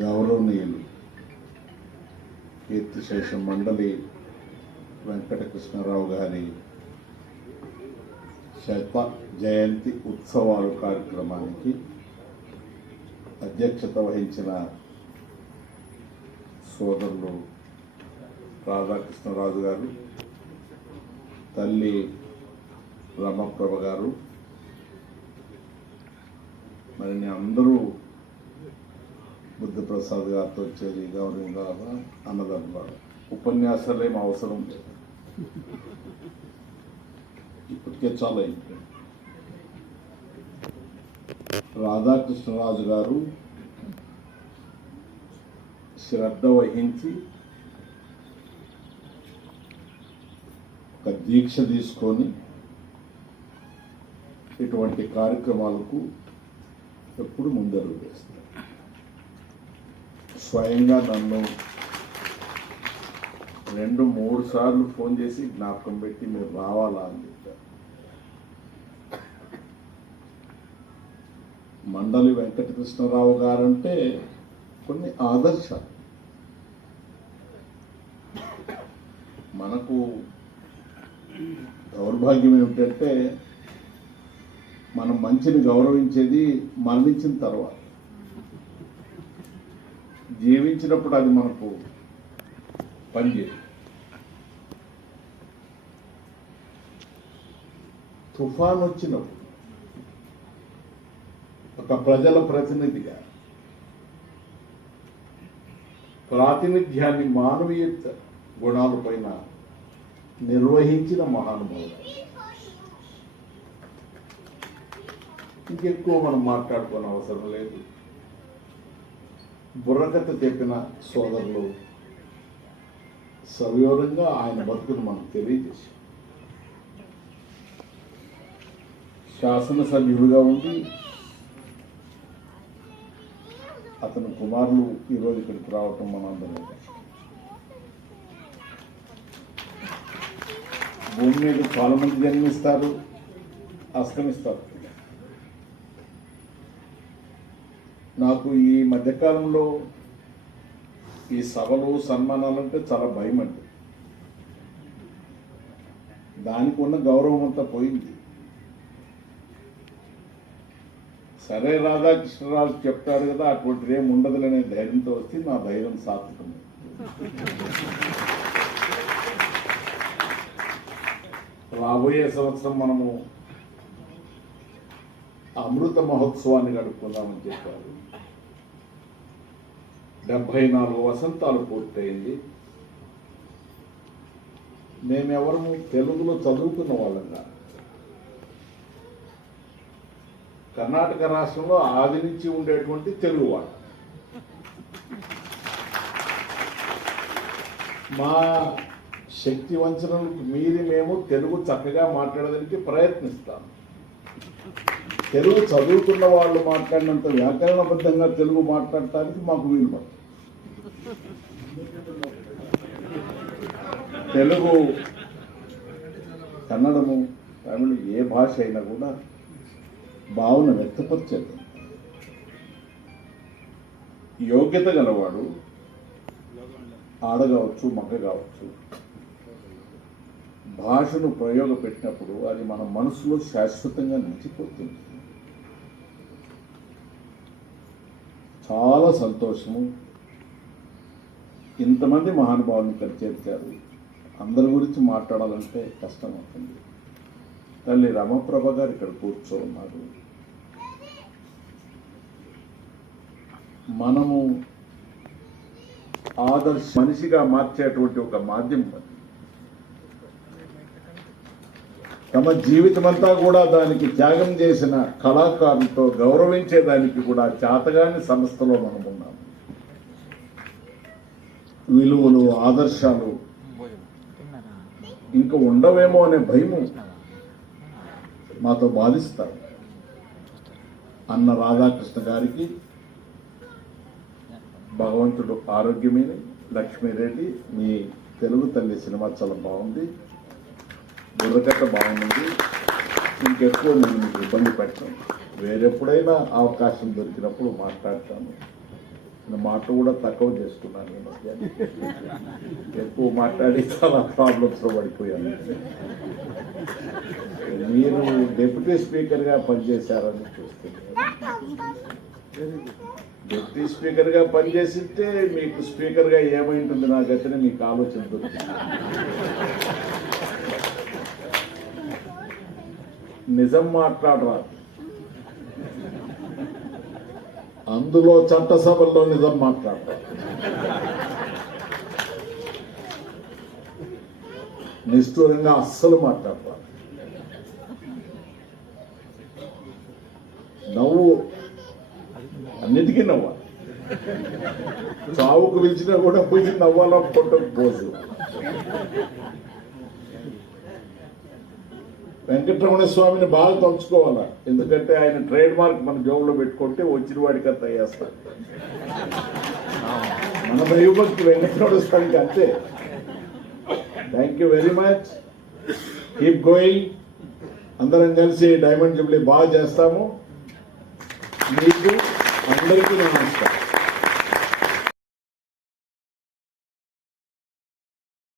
గౌరవనీయులు కీర్తిశేషం మండలి వెంకటకృష్ణారావు గారి శత జయంతి ఉత్సవాలు కార్యక్రమానికి అధ్యక్షత వహించిన సోదరులు రాధాకృష్ణరాజు గారు, తల్లి రమప్రభ గారు, మరి అందరూ బుద్ధప్రసాద్ గారితో వచ్చేది గౌరవంగా అన్నదమ్ములు. ఉపన్యాసాలు ఏం అవసరం లేదు, ఇప్పటికే చాలా అయిపోయింది. రాధాకృష్ణరాజు గారు శ్రద్ధ వహించి ఒక దీక్ష తీసుకొని ఇటువంటి కార్యక్రమాలకు ఎప్పుడు ముందడుగు వేస్తారు. స్వయంగా నన్ను 2-3 సార్లు ఫోన్ చేసి జ్ఞాపకం పెట్టి మీరు రావాలా అని చెప్పారు. మండలి వెంకటకృష్ణరావు గారంటే కొన్ని ఆదర్శాలు. మనకు దౌర్భాగ్యం ఏమిటంటే మనం మంచిని గౌరవించేది మరణించిన తర్వాత, జీవించినప్పుడు అది మనకు పనిచేయదు. తుఫాన్ వచ్చినప్పుడు ఒక ప్రజల ప్రతినిధిగా ప్రాతినిధ్యాన్ని మానవీయత గుణాలపైన నిర్వహించిన మహానుభావుడు. ఇంకెక్కువ మనం మాట్లాడుకోని అవసరం లేదు. బుర్రకథ చెప్పిన సోదరులు సవివరంగా ఆయన బతుకును మనకు తెలియజేశారు. శాసనసభ్యుడిగా ఉండి అతని కుమారులు ఈరోజు ఇక్కడికి రావటం మనందరం. భూమి మీద చాలా మంది జన్మిస్తారు, అస్తమిస్తారు. నాకు ఈ మధ్యకాలంలో ఈ సభలు సన్మానాలంటే చాలా భయం అండి. దానికి ఉన్న గౌరవం అంతా పోయింది. సరే, రాధాకృష్ణరాజు చెప్తారు కదా, అటువంటిది ఏమి ఉండదులనే ధైర్యంతో వచ్చి నా ధైర్యం సాత్వికం. రాబోయే సంవత్సరం మనము అమృత మహోత్సవాన్ని గడుపుకుందామని చెప్పారు. 74 వసంతాలు పూర్తయింది. మేమెవరము తెలుగులో చదువుకున్న వాళ్ళంగా. కర్ణాటక రాష్ట్రంలో ఆది నుంచి ఉండేటువంటి తెలుగు వాళ్ళు. మా శక్తి వంచనలకు మీరి మేము తెలుగు చక్కగా మాట్లాడడానికి ప్రయత్నిస్తాం. తెలుగు చదువుకున్న వాళ్ళు మాట్లాడినంత వ్యాకరణబద్ధంగా తెలుగు మాట్లాడటానికి మాకు వీలు పడుతుంది. తెలుగు, కన్నడము, తమిళ ఏ భాష అయినా కూడా భావన వ్యక్తపరిచేది. యోగ్యత గలవాడు ఆడ కావచ్చు, మగ కావచ్చు, భాషను ప్రయోగపెట్టినప్పుడు అది మన మనసులో శాశ్వతంగా నిలిచిపోతుంది. చాలా సంతోషము. ఇంతమంది మహానుభావుని కలిచేర్చారు. అందరి గురించి మాట్లాడాలంటే కష్టం అవుతుంది. తల్లి రమప్రభ గారు ఇక్కడ కూర్చో ఉన్నారు. మనము ఆదర్శ మనిషిగా మార్చేటువంటి ఒక మాధ్యమం అది. తమ జీవితమంతా కూడా దానికి త్యాగం చేసిన కళాకారులతో గౌరవించేదానికి కూడా చేతగాని సంస్థలో మనం ఉన్నాము. విలువలు, ఆదర్శాలు ఇంకా ఉండవేమో అనే భయము మాతో బాధిస్తారు. అన్న రాధాకృష్ణ గారికి భగవంతుడు ఆరోగ్యమేని. లక్ష్మీరెడ్డి, మీ తెలుగు తల్లి సినిమా చాలా బాగుంది, బుర్రకథ బాగుంది. ఇంకెక్కువ నేను మీకు ఇబ్బంది పెట్టాను. వేరెప్పుడైనా అవకాశం దొరికినప్పుడు మాట్లాడతాను. మాటలు కూడా తక్కువ చేసుకున్నాను ఈ మధ్య. ఎక్కువ మాట్లాడి చాలా ప్రాబ్లమ్స్లో పడిపోయాను. మీరు డిప్యూటీ స్పీకర్గా పనిచేశారని చూస్తున్నాను. డిప్యూటీ స్పీకర్గా పనిచేసితే మీకు స్పీకర్గా ఏమైంటుంది నాకైతే మీకు ఆలోచన దొరుకుతుంది. నిజం మాట్లాడరాదు, అందులో చట్టసభల్లో నిజం మాట్లాడతారు. నిష్ఠూరంగా అస్సలు మాట్లాడతారు. నవ్వు అన్నిటికీ నవ్వాలి. చావుకు పిలిచినా కూడా పోయి నవ్వాలా, పొట్టకు పోదు. వెంకటరమణ స్వామిని బాగా తలుచుకోవాలా, ఎందుకంటే ఆయన ట్రేడ్ మార్క్ మన జోబులో పెట్టుకుంటే వచ్చిన వాడికి అంత వేస్తారు. మన దైవభక్తి వెంకటరమణ స్వామికి అంతే. Thank you very much. Keep going. అందరం కలిసి డైమండ్ జూబ్లీ బాగా చేస్తాము. మీకు అందరికీ నమస్కారం.